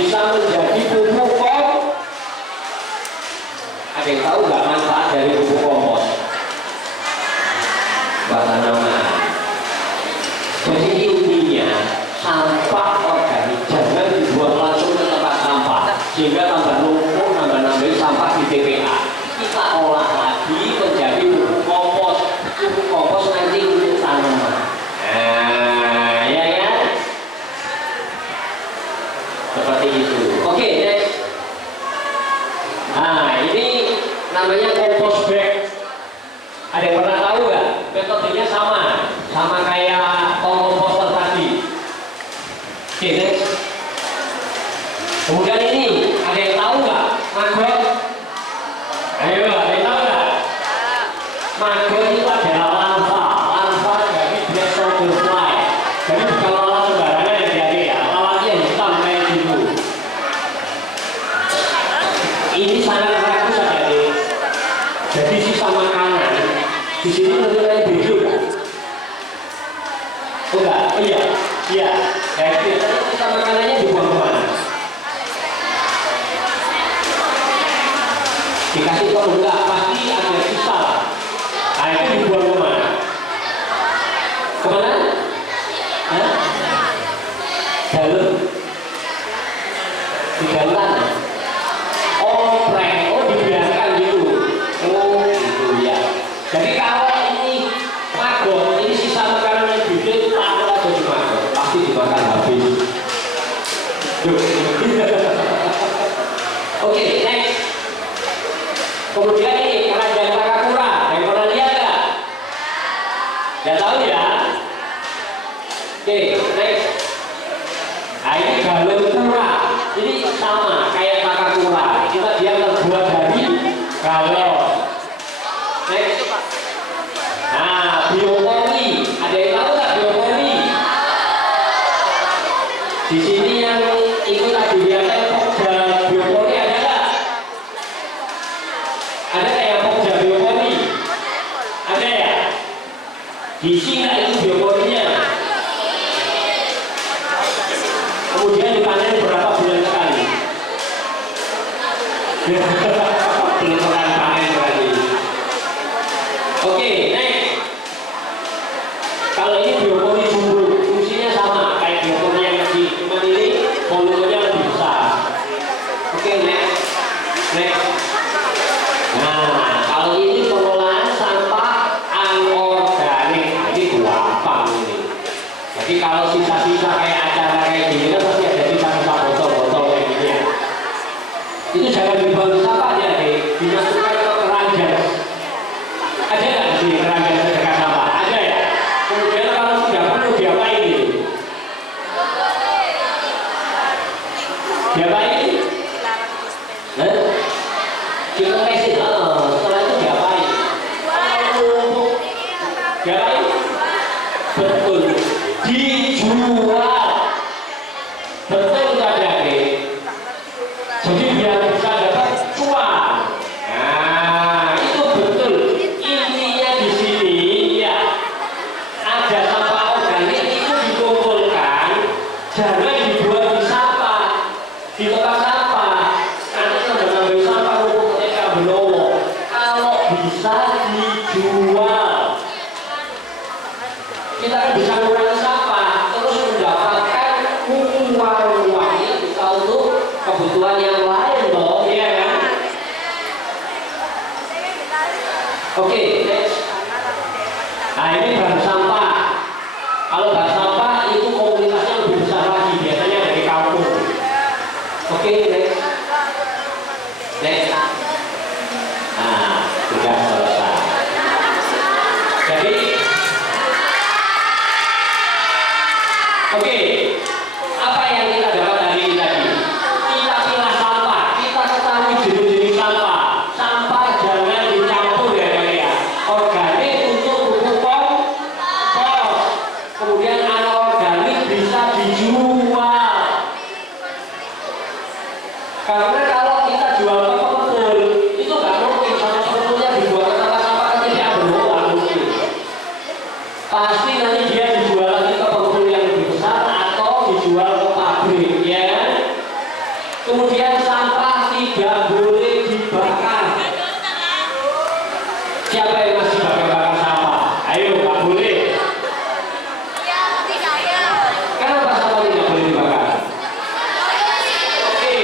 bisa menjadi pupuk kompos. Ada yang tahu nggak manfaat dari pupuk kompos? Buat tanaman. Jadi intinya sampah organik jangan dibuang langsung ke tempat sampah, sehingga tambah numpuk, nambah sampah di TPA. Kita olah lagi menjadi pupuk kompos. Pupuk kompos nanti untuk tanaman. Nah, ya kan? Seperti itu. Oke, next. Nah, ini namanya kompos bag. Ada yang pernah tahu nggak? Metodenya sama kayak komposter tadi. Oke, next. Kemudian ini ada yang tahu nggak? Maggot. Ayo, ada yang tahu nggak? Maggot itu adalah larva dari black soldier fly. Jadi bukan lalat sembarangan yang jadi ya, lalatnya hitam kayak gitu. Ini sangat rakus saja deh. Jadi sisa makanan di sini menurut biru kan? Oh enggak? Oh iya, iya. Jadi sisa makanannya dibuang kemana? Dikasih tahu enggak? Pasti ada sisa. Nah itu dibuang kemana? Kemana? Hah? Dalam? Di dalam tanah? Oh, prank. Oh, dibiarkan gitu. Oh, gitu ya. Jadi kalau ini maggot, ini sisa makanan yang gede, taruh aja di maggot. Pasti dimakan habis. Oke, next. Kemudian ini keranjang Takakura. Yang pernah lihat nggak? Nggak tahu ya? Oke, next. Nah ini galon kura. Ini sama kayak Takakura. Kita dia terbuat dari galon. Next. Nah, biopori. Ada yang tahu nggak biopori? Di sini yang ikut tadi biasa Pokja biopori ada nggak? Ada nggak yang Pokja biopori? Ada ya? Diisi nggak itu bioporinya? Kemudian dipanen berapa bulan sekali? Belum pernah panen berarti. Oke, next. Kalau ini biopori jumbo, fungsinya sama kayak biopori yang kecil, cuma ini volumenya lebih besar. Oke, next. Next. Nah, kalau ini pengelolaan sampah anorganik, ini gampang ini. Jadi kalau sisa-sisa kayak acara kayak gini kan pasti ada sisa-sisa botol-botol kayak gini ya. Itu jangan dibuang di sampah aja deh, dimasukkan ke keranjang. Ada nggak di keranjang sedekah sampah? Ada ya? Kemudian kalau sudah penuh diapain gitu? Diapain? Dikolesin. Setelah itu diapain? Diapain? Betul. Dijual. Betul saja deh. Jadi biar bisa dapat cuan. Nah, itu betul. Intinya di sini ya ada sampah organik itu dikumpulkan, jangan dibuang di sampah, di tempat sampah. Nanti nambah sampah untuk mereka benowo. Kalau bisa dijual, kita kan bisa mengurangi sampah, terus mendapatkan uang-uangnya bisa untuk kebutuhan yang lain dong, ya kan? Oke, next. Nah ini bahan sampah. Kalau bahan sampah itu komunitasnya lebih besar lagi, biasanya dari kampung. Oke, next. Next. Nah, sudah selesai. Jadi oke, apa yang kita dapat dari ini tadi? Kita pilah sampah, kita ketahui jenis-jenis sampah. Sampah jangan dicampur ya kalian. Organik untuk pupuk kompos. Kemudian anorganik bisa dijual. Karena kalau kita jual ke pengepul, itu nggak mungkin sama sebetulnya dibuat ke tempat sampah kan tidak berulang mungkin. Pasti nanti dia dijual lagi ke pengepul yang lebih besar atau dijual ke pabrik, ya kan? Kemudian sampah tidak boleh dibakar. Siapa yang masih bakar sampah? Ayo, nggak boleh. Kenapa sampah tidak boleh dibakar? Oke,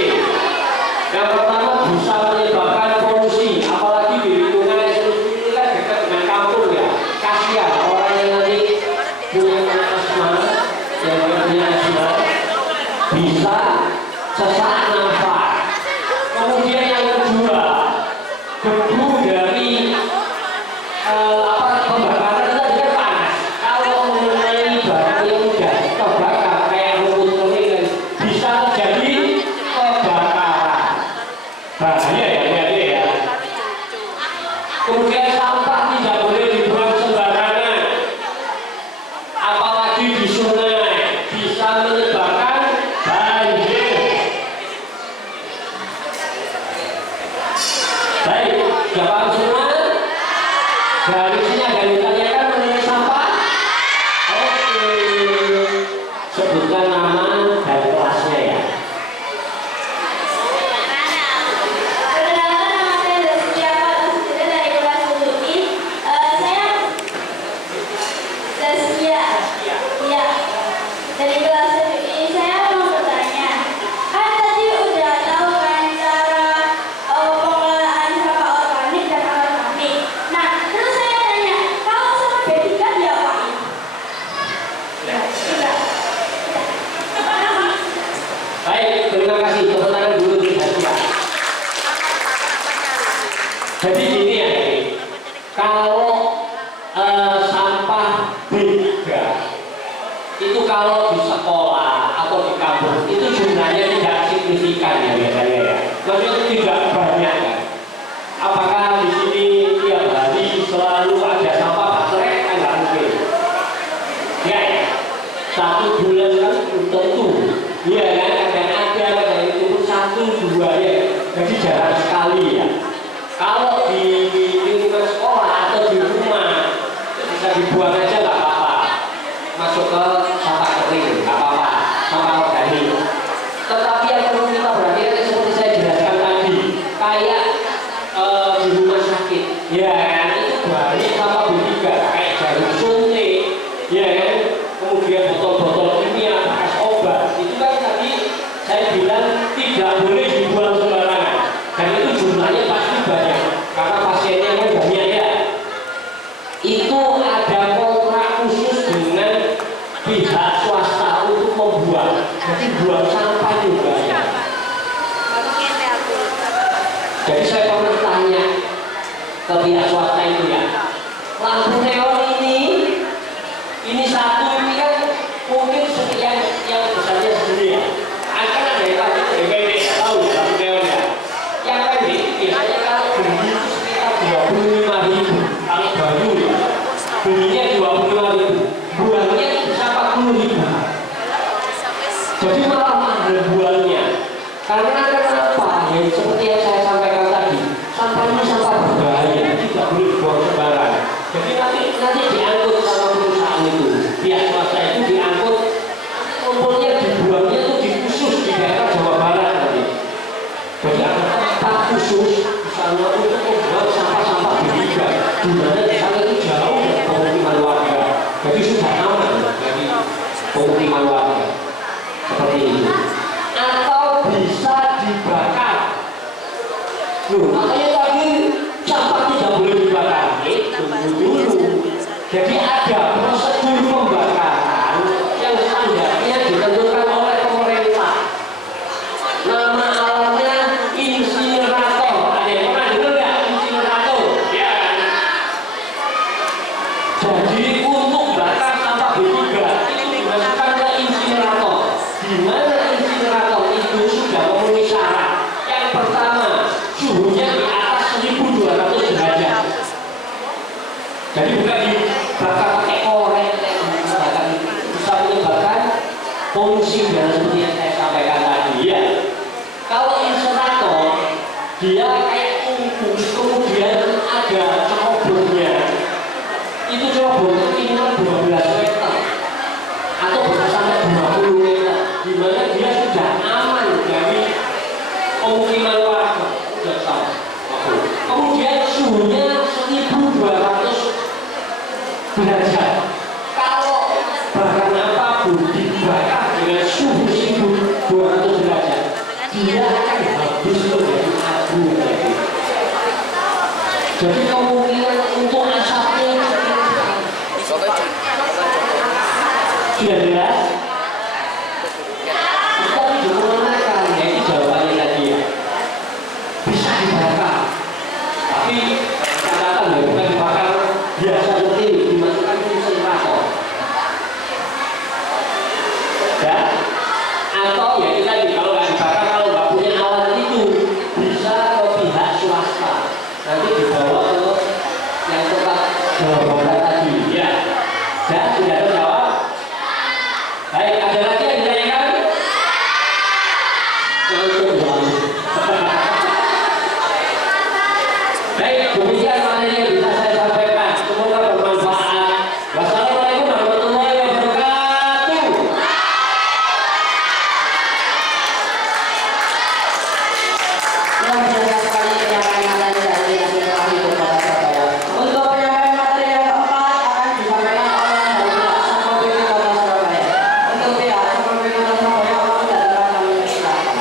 yang pertama bisa menyebabkan polusi, apalagi di lingkungan ini kan dekat dengan kampung ya. Kasihan orang yang nanti punya asma, yang punya asma bisa sesak nafas. Kemudian yang kedua, debu dari pembakaran itu tadi kan panas. Kalau mengenai barang yang sudah terbakar kayak rumput kering bisa terjadi kebakaran. Bahaya ya, hati-hati ya. Kemudian sampah tidak boleh dibuang sembarangan, apalagi di sungai, bisa menyebabkan banjir. Baik, jawab semua. Dari sini ada yang ditanyakan mengenai sampah. Oke, sebutkan nama dan kelasnya ya. Perkenalkan, nama saya Zaskia Fatusida dari kelas 7I. Saya Zaskia. Ya. Dari kelas 7I saya mau bertanya. Kan tadi udah tahu kan cara pengelolaan sampah organik dan anorganik. Nah, terus saya tanya, kalau sampah B3 diapain? Sudah. Baik, terima kasih. Tepuk tangan dulu di Zaskia. Jadi gini ya, kalau sampah B3 itu kalau di sekolah atau di kampus itu jumlahnya tidak signifikan ya biasanya ya. Maksudnya tidak banyak kan. Apakah di sini tiap hari selalu ada sampah baterai? Kan nggak mungkin. Ya, satu bulan kan belum tentu. Iya kan, kadang itu satu dua ya. Jadi jarang sekali ya. Kalau di lingkungan sekolah atau di rumah itu bisa dibuang aja nggak apa-apa. Masuk ke sampah kering nggak apa-apa, sampah organik. Tetapi yang perlu kita perhatikan seperti saya jelaskan tadi, kayak di rumah sakit, ya kan, itu banyak sampah B3 kayak jarum suntik, ya kan, kemudian botol-botol kimia, bekas obat, itu kan tadi saya bilang tidak boleh dibuang sembarangan, dan itu jumlahnya pasti banyak, karena pasiennya kan banyak ya. Itu ada kontrak khusus dengan pihak swasta untuk membuang, jadi buang sampah juga ya. Jadi saya pernah tanya ke pihak swasta itu ya, lampu neon ini satu ini kan mungkin sekian yang besarnya sendiri ya. Akan ada yang tadi yang pendek, tahu ya lampu neon ya. Yang pendek biasanya kalau beli itu sekitar 25.000, kalau baru ya. Belinya 25.000, buangnya bisa 40.000. Jadi malah mahal buangnya. Karena kenapa? Ya seperti yang saya sampaikan tadi, sampah ini sampah berbahaya, tidak boleh dibuang sembarangan. Jadi nanti diangkut sama perusahaan itu, pihak swasta itu diangkut, kumpulnya dibuangnya itu di khusus di daerah Jawa Barat nanti. Jadi ada tempat khusus misalnya untuk membuang sampah-sampah B3, di mana di sana itu jauh dari pemukiman warga. Jadi sudah aman dari pemukiman warga seperti itu. Atau bisa dibakar. dia akan habis menjadi abu. Jadi kemungkinan untuk asapnya sudah jelas. Kita digunakan, yaitu jawabannya tadi ya. Bisa dibakar, tapi catatan ya, bukan dibakar biasa seperti dimasukkan ke insinerator. Ya, atau ya kita kalau nggak dibakar, kalau nggak punya alat itu bisa ke pihak swasta, nanti dibawa ke yang tempat jawaban tadi. Ya, dan sudah terjawab. Baik, ada lagi yang ditanyakan? Baik, demikian materi yang bisa saya sampaikan. Semoga bermanfaat. Wassalamualaikum warahmatullahi wabarakatuh. Luar biasa sekali penyampaian materi dari Hasil Ahli Kota Surabaya. Untuk penyampaian materi yang keempat akan disampaikan oleh pihak Satpol PP Kota Surabaya. Untuk pihak Satpol PP Kota Surabaya, mohon datang kami silakan.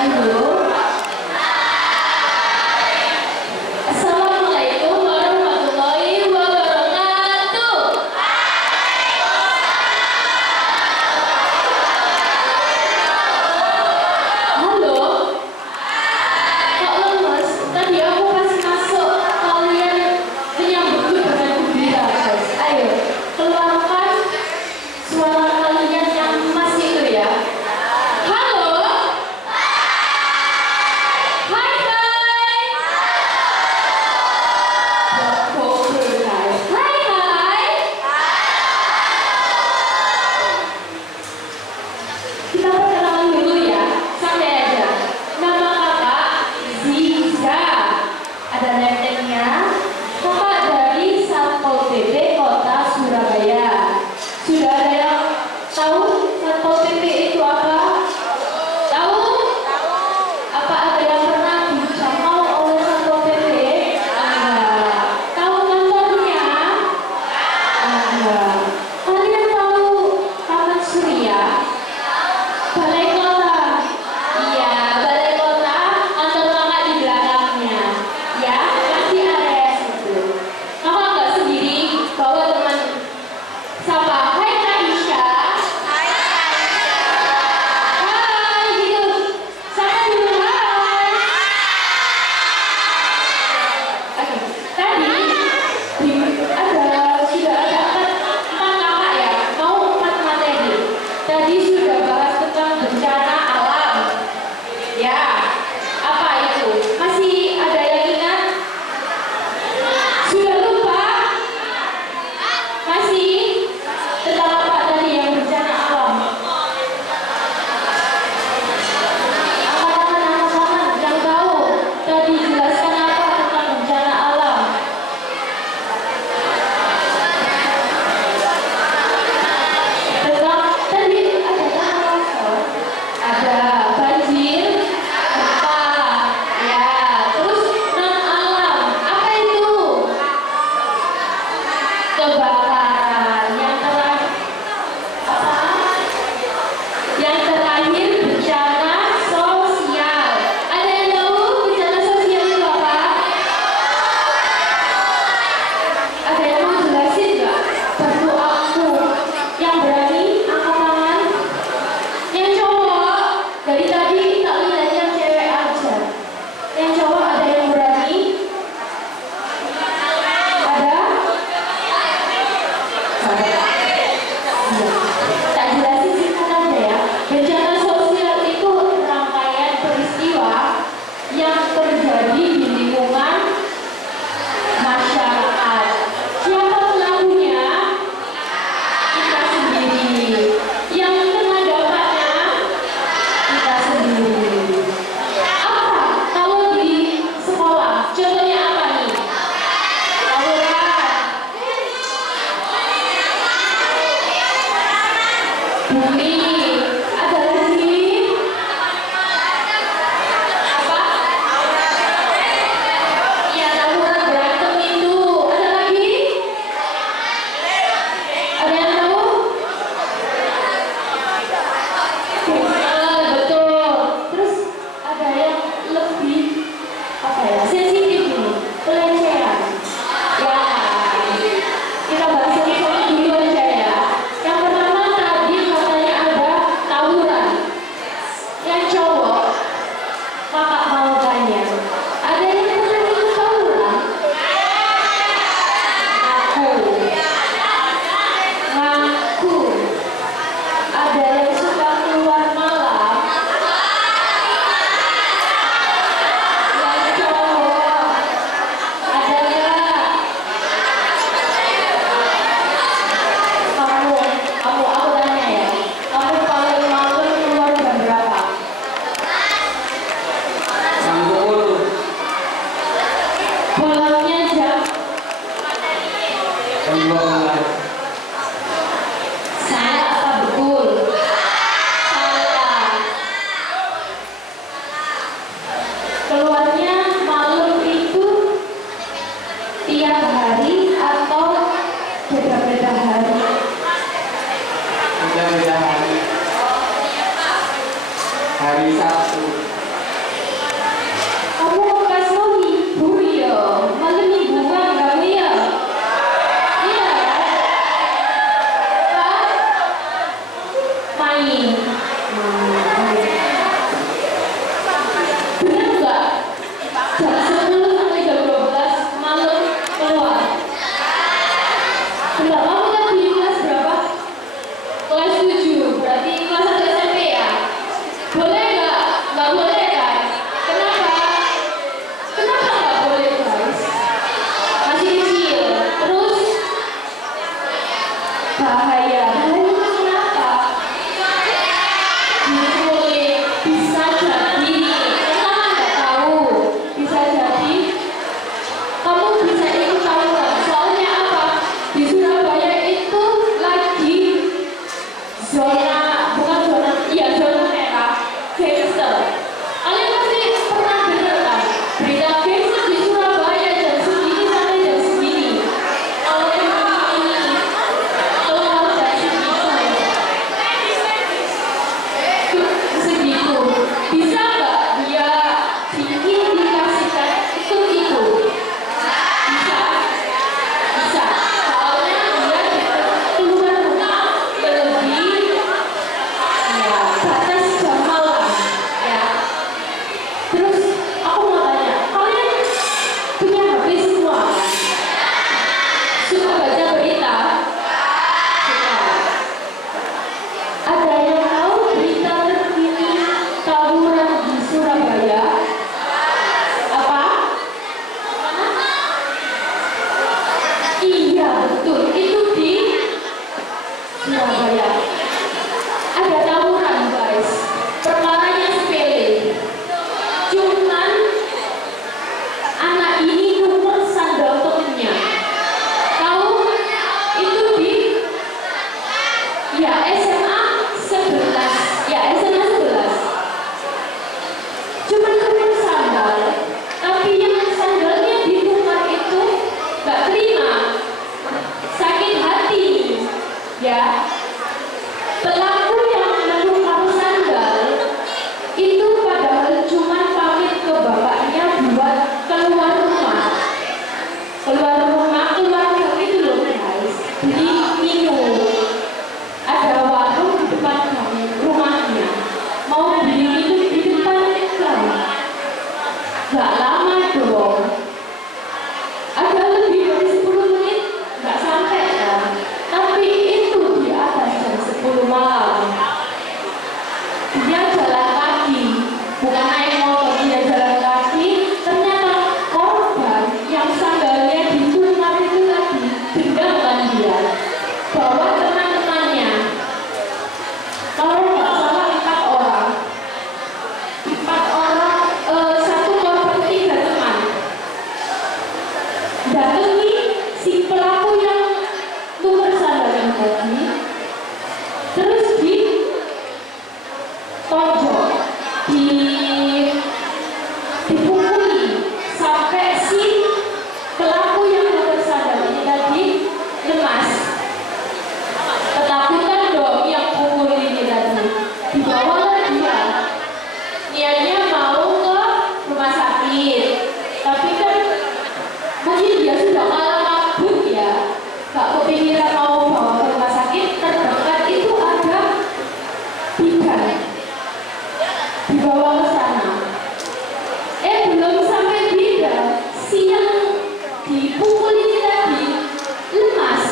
Halo. Assalamualaikum warahmatullahi wabarakatuh. Halo. Kok lemes? Tadi aku pas masuk kalian menyambutku dengan gembira, guys. Ayo, keluarkan suara kalian yang masih itu ya. Halo. Hai hai. Hai hai. Kita perkenalan dulu ya. Santai aja. Nama kakak Ziza. Ada netengnya. Kakak dari Satpol PP Kota Surabaya. Sudah ada yang tahu Satpol PP itu apa? Tahu? Apa ada yang pernah dijangkau oleh Satpol PP? Enggak. Tahu kantornya? Enggak. Kalian tahu Taman Surya? Balai Kota? Iya, Balai Kota. Kantor kakak di belakangnya. Ya, masih area situ. Kakak nggak sendiri, bawa teman. Siapa? Hai Kak Isya. Hai, gitu. Saya dulu hai. Oke, tadi sudah ada empat kakak ya, mau 4 materi. Tadi sudah bahas tentang bencana alam. Ya, apa itu? Masih ada yang ingat? Sudah lupa? Masih? Tentang apa tadi yang bencana alam? Angkat tangan yang tahu. Tadi jelaskan apa tentang bencana alam? Tentang tadi ada tanah, ada banjir, gempa, ya. Terus non alam, apa itu? Kebakaran. Yang terakhir apa? Yang terakhir bencana sosial. Ada yang tahu bencana sosial itu apa? Ada yang mau jelasin nggak? Bantu aku. Yang berani angkat tangan. Yang cowok dari tadi tak lihat yang cewek aja. Yang cowok ada yang berani? Ada? Iya. Tak jelasin singkat aja ya. Bencana sosial itu rangkaian peristiwa yang terjadi di lingkungan masyarakat. Siapa pelakunya? Kita sendiri. Yang kena dampaknya? Kita sendiri. Apa? Kalau di sekolah, contohnya apa nih? Tawuran. Bully. Ada lagi? Apa? Iya, tawuran berantem itu. Ada lagi? Salah apa betul? Salah. Keluarnya malam itu tiap hari atau beda-beda hari? Beda-beda hari. Hari Sabtu. Kamu bekas mau libur ya? Malam minggu kan gawe ya? Iya. Pak? Main. Benar nggak? Jam 10 sampai jam 12 malam keluar. Benar, kamu kan di kelas berapa? Kelas 7, berarti kelas 1 SMP ya? Boleh nggak? Nggak boleh kan? Kenapa? Kenapa nggak boleh guys? Masih kecil, terus bahaya. Bahaya itu kenapa? Boleh, bisa jadi, kita nggak tahu. Bisa jadi kamu bisa ikut tawuran. Soalnya apa? Di Surabaya itu lagi zona, bukan zona, iya zona merah, gangster. Kalian pasti pernah dengar kan berita gangster di Surabaya jam segini sampai jam segini. Kalau ini keluar jam segitu, bisa nggak dia bikin dikasihkan itu? Bisa, bisa. Soalnya dia keluar rumah lebih ya batas jam malam ya. Terus aku mau tanya, kalian punya HP semua kan? Suka baca berita? Suka. Ada yang tahu berita terkini tawuran di Surabaya? Apa? Iya betul, itu di Surabaya. Ada tawuran guys, perkaranya sepele. Cuman anak ini nomor sandal temennya. Tahu? Itu di ya SMA 11. Ya SMA 11. Cuman nomor sandal, tapi yang sandalnya ditukar itu nggak terima. Sakit hati ya. Pelaku yang menukar sandal itu padahal cuma pamit ke bapaknya buat keluar rumah, keluar gang itu loh guys, beli minum. Ada warung di depan rumahnya, mau beli minum di depan gang. Gak lama dong, ada lebih dari 10 menit, gak sampai kan, tapi itu di atas jam 10 malam. Dia jalan kaki, bukan naik motor, dia jalan kaki. Ternyata korban yang sandalnya ditukar itu tadi dendam kan dia, bawa teman-temannya. Kalau nggak salah 4 orang, satu korban 3 teman. Datangi si pelaku yang tukar sandal yang tadi, terus tonjok, dipukuli sampai si pelaku yang bersandar ini tadi lemas. Ketakutan dong yang pukul ini tadi. Dibawalah dia. Niatnya mau ke rumah sakit, tapi kan mungkin dia sudah kalah kabut ya, gak kepikiran mau bawa ke rumah sakit. Terdekat itu ada bidan, dibawa ke sana. Belum sampai bidan, si yang dipukul ini tadi lemas,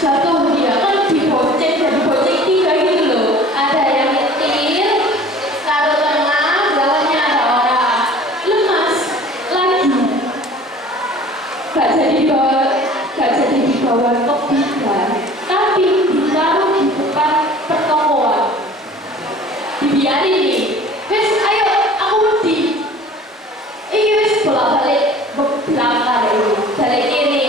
jatuh. Dia kan dibonceng, jadi bonceng 3 gitu loh. Ada yang nyetir, taruh tengah, bawahnya ada orang, lemas lagi. Gak jadi dibawa ke bidan, tapi ditaruh di depan pertokoan. Dibiarin nih, wes ayo aku wedi. Ini wes bolak-balik belakang ini, balik ini.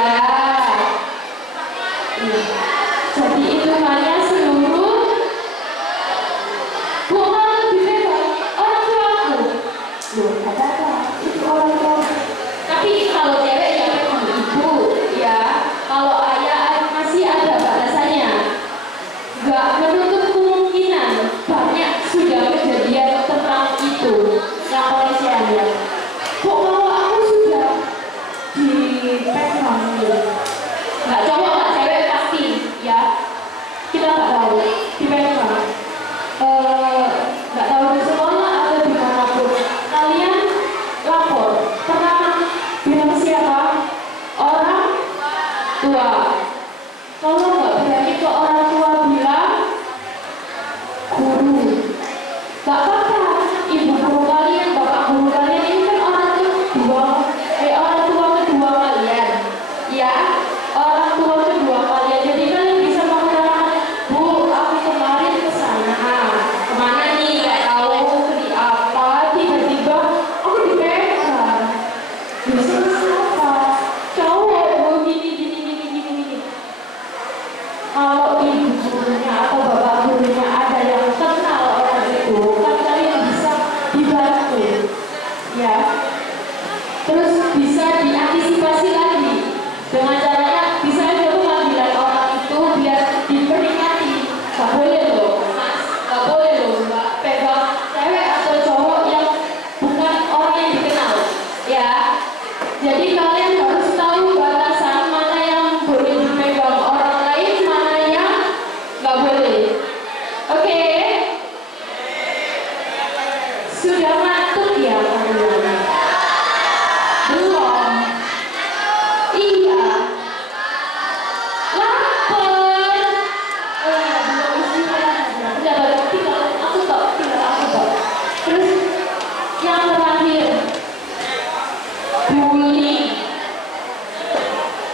Ya. Jadi hitungannya seluruh bukan lebih bebas orang tuaku. Loh, kata apa? Itu orang tua. Tapi kalau cewek ya memang ibu, ya. Kalau ayah masih ada batasannya. Gak menutup kemungkinan banyak sudah kejadian tentang itu yang polisian ya. Kok kalau aku sudah dipegang gitu? Nggak cowok nggak cewek pasti ya. Kita nggak tahu dipegang. Nggak tahu di sekolah atau dimanapun. Kalian lapor. Pertama bilang siapa? Orang tua. Kalau nggak berani ke orang tua bilang guru. Gak apa-apa, ibu guru kalian, bapak guru kalian ini kan orang tua kedua kalian, ya, orang tua kedua kalian. Jadi kalian bisa mengatakan, Bu, aku kemarin ke sana, kemana nih? Gak tahu beli apa, tiba-tiba aku dipegang. Biasanya siapa? Cowok, Bu, gini. Kalau ibu gurunya atau bapak gurunya ada yang kenal orang itu, kan kalian bisa dibantu, ya. Terus bisa diantisipasi lagi dengan caranya bisa aja tuh panggilan orang itu biar diperingati. Gak boleh loh, Mas, gak boleh loh Mbak pegang cewek atau cowok yang bukan orang yang dikenal, ya. Jadi kalian harus tahu batasan mana yang boleh dipegang orang lain, mana yang nggak boleh. Oke? Sudah ngantuk ya kalian? Belum? Iya. Lapar. Belum istirahat. Udah tinggal aku tok. Terus yang terakhir, bully.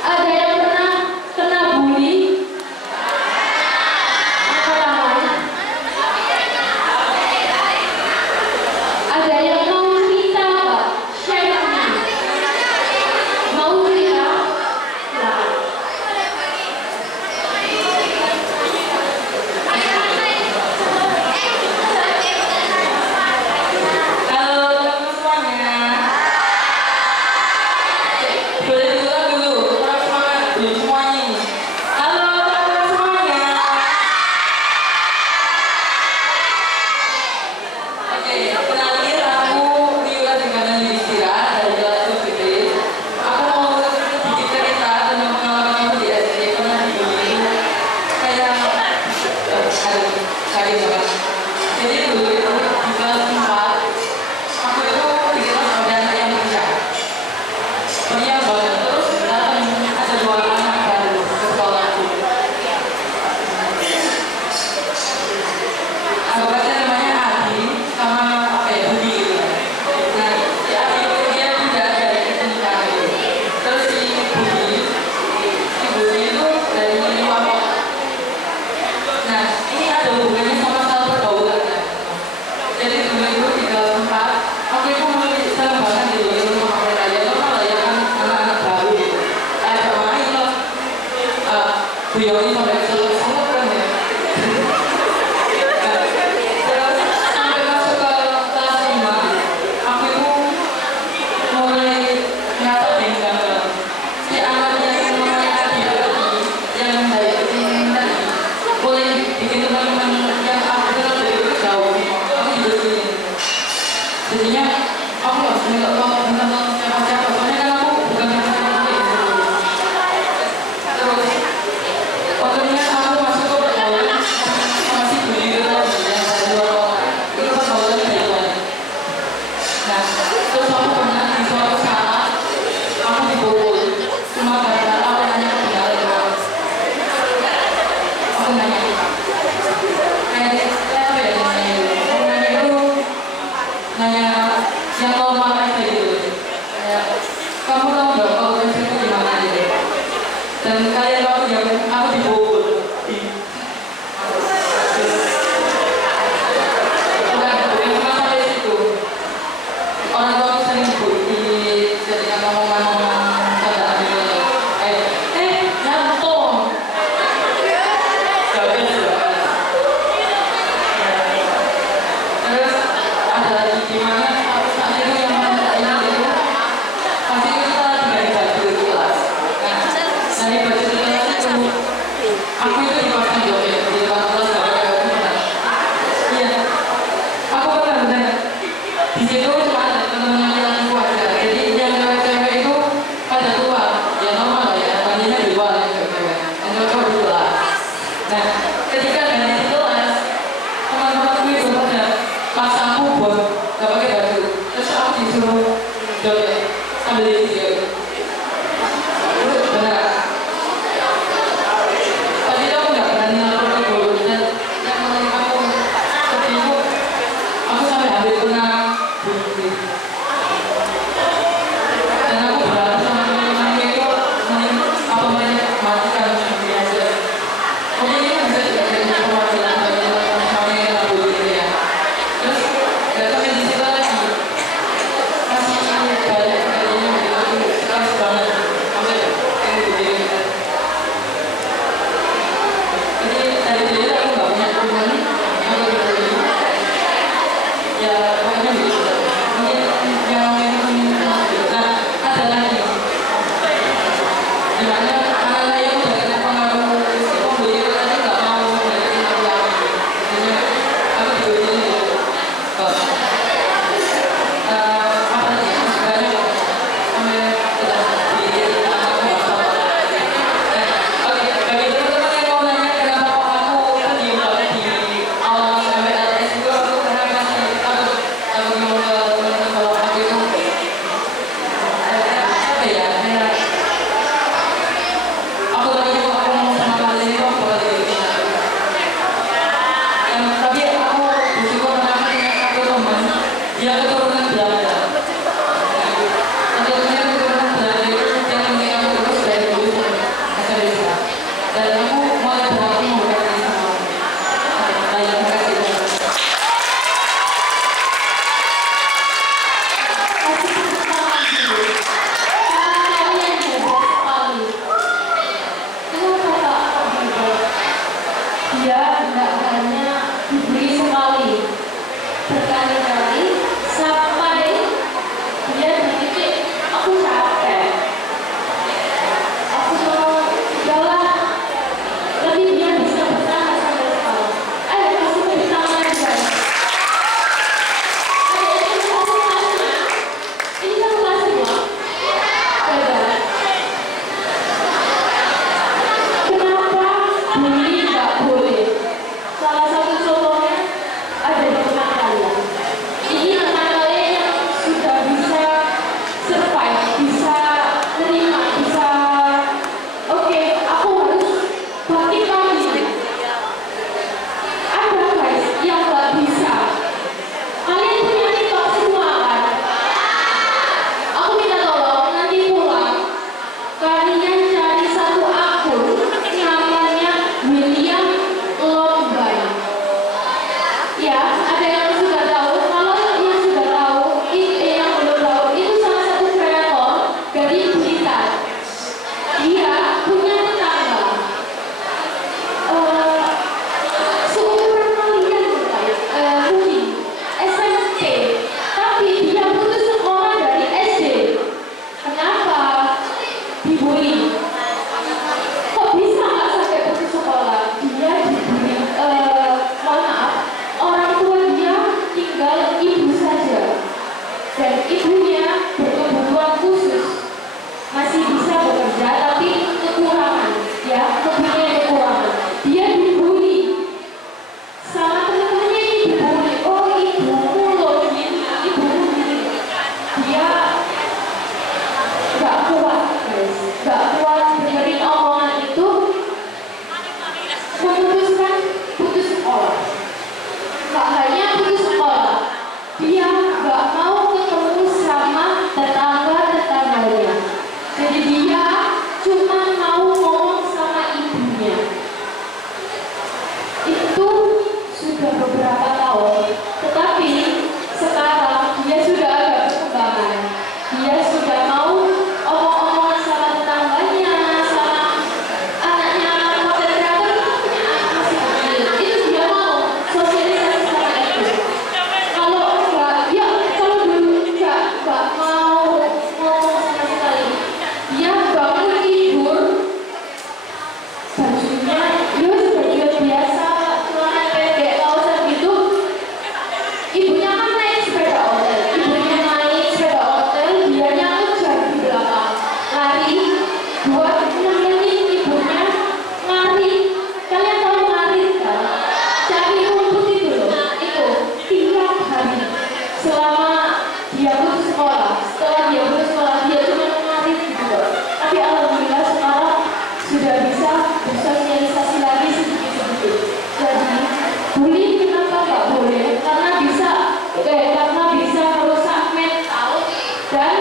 Ada yang pernah kena bully? Angkat tangan. Ada yang mau cerita Pak? Share me. Mau cerita? Nah. Halo teman-teman semuanya. Boleh dulu. Orang semangat. Belum semuanya ini. Halo teman-teman semuanya. Oke, kenalin aku Miula dengan Yudhistira dari kelas 7B. Aku mau sedikit cerita tentang pengalaman aku di SD pernah dibully. Kayak kaget banget. Jadi dulu itu di kelas 4 aku itu dikira sama anak yang bijak. Periang banget. Terus datang ada 2 anak baru ke sekolahku. Anggapnya namanya Adi sama apa ya, Budi gitu. Nah, si Adi itu dia tidak dari SMK gitu. Terus si Budi itu dari Lombok. Nah, ini ada hubungannya sama soal pergaulan ya. Jadi dulu itu di kelas 4 aku itu mulai senang banget gitu ya sama mereka. Ya normal lah ya kan, anak-anak baru gitu. Kayak main loh. Bu Yoni sampai seluk-seluk kan ya. Terus sampai masuk ke kelas 5 aku itu mulai nyata dengan si anaknya yang namanya Adi tadi, yang dari kecil tadi mulai bikin teman-teman yang aku kenal dari itu jauh. Aku dibersihin. Jadinya aku nggak bisa minta tolong siapa-siapa, soalnya kan aku bukan siapa-siapa gitu. Terus waktunya aku masuk ke pergaulan sama si Budi itu tadi yang dari luar kota. Itu pergaulan dari luar. Nah, terus aku pernah di suatu saat aku dipukul cuma gara-gara aku nanya kebenaran doang. Aku nanya kayak apa ya namanya itu? Aku nanya itu nanya yang normal aja gitu. Kayak kamu tahu nggak kalau SD itu gimana gitu? Dan kalian tahu yang aku dipukul. Bukan cuma sampai situ. Orang tua aku sering bully, jadi ngomong-ngomong candaan gitu. Dimana karena saya udah kena pengaruh psikolog beliau tadi nggak mau ngeliatin aku lagi. Jadinya aku dibully gitu. Apa lagi ya? Sebenarnya sampai udah di aku nggak tahu. Oke, bagi teman-teman yang mau nanya kenapa kok aku pendiam banget di awal sampai LS itu, aku karena masih aku mau ke teman-teman kalau aku itu apa ya? Kayak aku tadi juga aku ngomong sama kalian itu aku lagi tapi aku bersyukur karena aku punya satu teman dia keturunan Belanda. Keturunan Belanda itu yang mungkin aku terus dari dulu sampai sekarang. Dan aku mulai berhati membuat ini sama aku. Baik, terima kasih. Dia tidak hanya diberi sekali, berkali-kali sampai dia di titik aku capek, aku mau jalan, tapi dia bisa bertahan sampai sekarang. Ayo kasih beri tangan guys. Ayo ini kamu kelasnya, ini kamu kelas 2. Beda. Kenapa bully nggak boleh? Salah satu contohnya ada di teman kalian. Ini teman kalian yang sudah bisa survive, bisa terima, bisa oke, aku harus bangkit lagi. Ada guys yang nggak bisa. Kalian punya TikTok semua kan? Aku minta tolong nanti pulang kalian cari satu akun namanya William Lomban. Ya, ada yang sudah tahu. Kalau yang sudah tahu, yang belum tahu, itu salah satu kreator dari Blitar. Dia punya tetangga seumuran kalian mungkin SMP, tapi dia putus sekolah dari SD. Kenapa? Dibully. Kok bisa nggak sampai putus sekolah? Dia dibully. Mohon maaf, orang tua dia tinggal ibu saja, dan ibunya berkebutuhan khusus, masih bisa bekerja tapi kekurangan, ya, mempunyai kekurangan. Dia dibully sama teman-temannya, ini dibully. Oh, ibumu loh gini, ibumu gini. Dia gak kuat guys, gak kuat dengerin omongan itu, memutuskan putus sekolah. Gak hanya putus sekolah, dia gak mau ketemu sama tetangga-tetangganya. Jadi dia cuma mau ngomong sama ibunya. Itu sudah beberapa tahun, tetapi sekarang dia sudah agak berkembangan. Dia sudah mau omong-omongan sama tetangganya, sama anaknya konten kreator itu punya anak masih kecil. Itu dia mau sosialisasi sama itu. Kalau enggak, ya kalau dulu enggak mau ngomong sama sekali. Dia bangun tidur, bajunya ya baju biasa, celana pendek, kaosan gitu. Ibunya kan naik sepeda ontel, dianya kejar di belakang, lari buat nemenin ibunya lari. Kalian tahu lari kan? Cari rumput itu loh, itu tiap hari selama dia putus sekolah. Setelah dia putus sekolah, dia cuma lari gitu. Tapi alhamdulillah sekarang sudah bisa bersosialisasi lagi sedikit-sedikit. Jadi bullying kenapa nggak boleh? Karena bisa merusak mental dan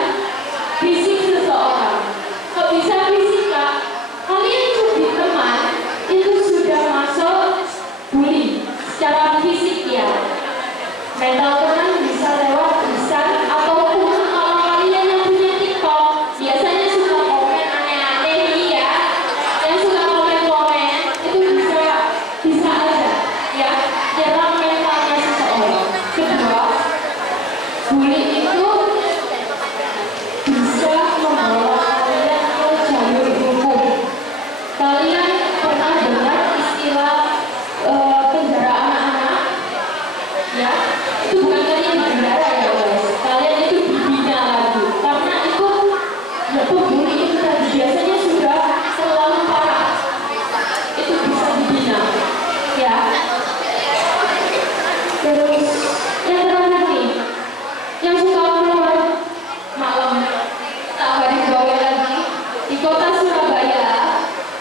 fisik seseorang. Kok bisa fisik kan?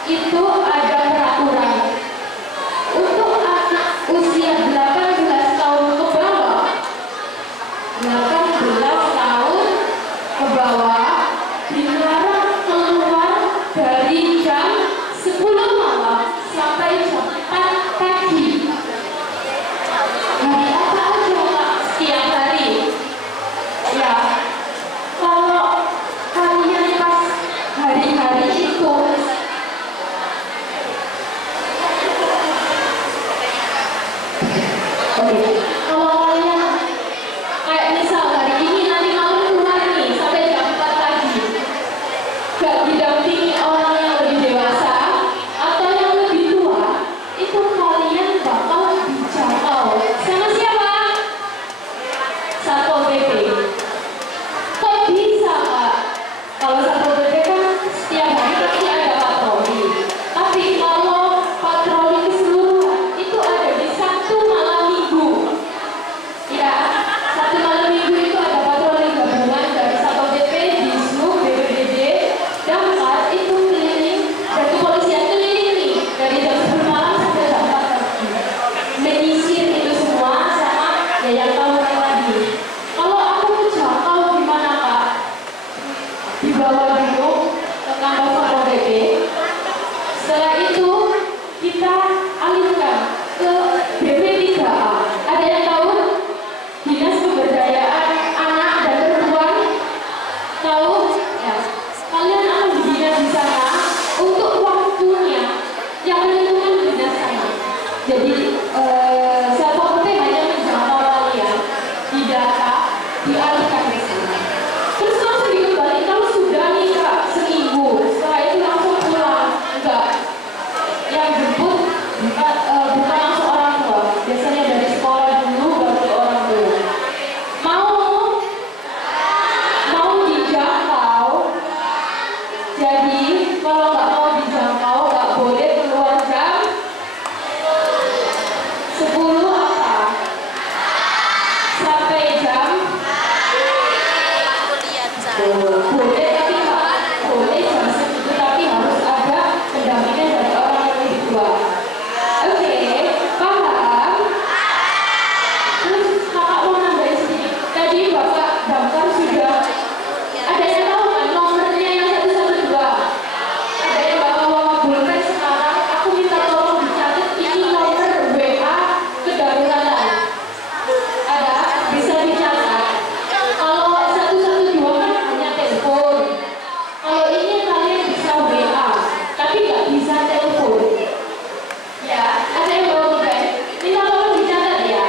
itu ada peraturan untuk anak usia 18 tahun ke bawah. 18 tahun ke bawah dilarang keluar dari jam 10 malam sampai jam 4 pagi. Hari apa aja Kak? Setiap hari. Ya, kalau kalian pas hari-hari itu kalau kalian kayak misal hari ini nanti mau keluar nih sampai jam 4 pagi, gak didampingi orang yang lebih dewasa atau yang lebih tua, itu kalian bakal dijangkau sama siapa? Satpol PP. Kok bisa Kak? Kalau Satpol PP kan setiap hari pasti ada patroli, tapi kalau patroli keseluruhan itu ada di Sabtu malam Minggu. Ya, Sabtu malam Minggu itu ada patroli gabungan dari Satpol PP, Dishub, BPBD, Damkar itu keliling, dan kepolisian keliling nih dari jam 10 malam sampai jam 4 pagi. Menyisir itu semua sama ya yang tawuran tadi. Kalau aku kejangkau gimana Kak? Dibawa dulu ke kantor Satpol PP. Setelah itu kita alihkan ke BP3A. Ada yang tahu? Dinas Pemberdayaan Anak dan Perempuan. Tahu? Ya. Kalian akan didinas di sana untuk waktunya yang menentukan dinas sana. Jadi Satpol PP hanya menjangkau kalian, didata, dialihkan ke sana. Terus langsung dikembali kalau sudah nih Kak, seminggu. Setelah itu langsung pulang. Enggak. Yang jemput bukan langsung orang tua. Biasanya dari sekolah dulu baru ke orang tua. Mau dijangkau. Jadi kalau nggak mau dijangkau nggak boleh keluar jam 10 apa? Sampai jam boleh tapi nggak boleh jam segitu, tapi harus ada pendampingan dari orang yang lebih tua. Oke, paham? Terus kakak mau nambahin sedikit. Tadi Bapak Damkar sudah ada yang tahu kan nomornya yang 112. Ada yang bawa pulpen sekarang. Aku minta tolong dicatat ini nomor WA kedaruratan. Ada, bisa dicatat. Kalau 112 kan hanya telepon. Kalau ini kalian bisa WA, tapi nggak bisa telepon. Ya, ada yang bawa pulpen. Minta tolong dicatat ya.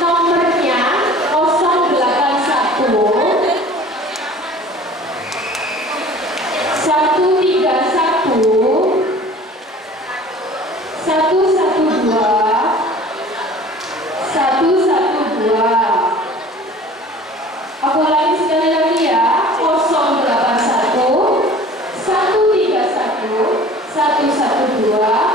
Nomornya 081 131 112. Aku ulangi sekali lagi ya. 081 131 112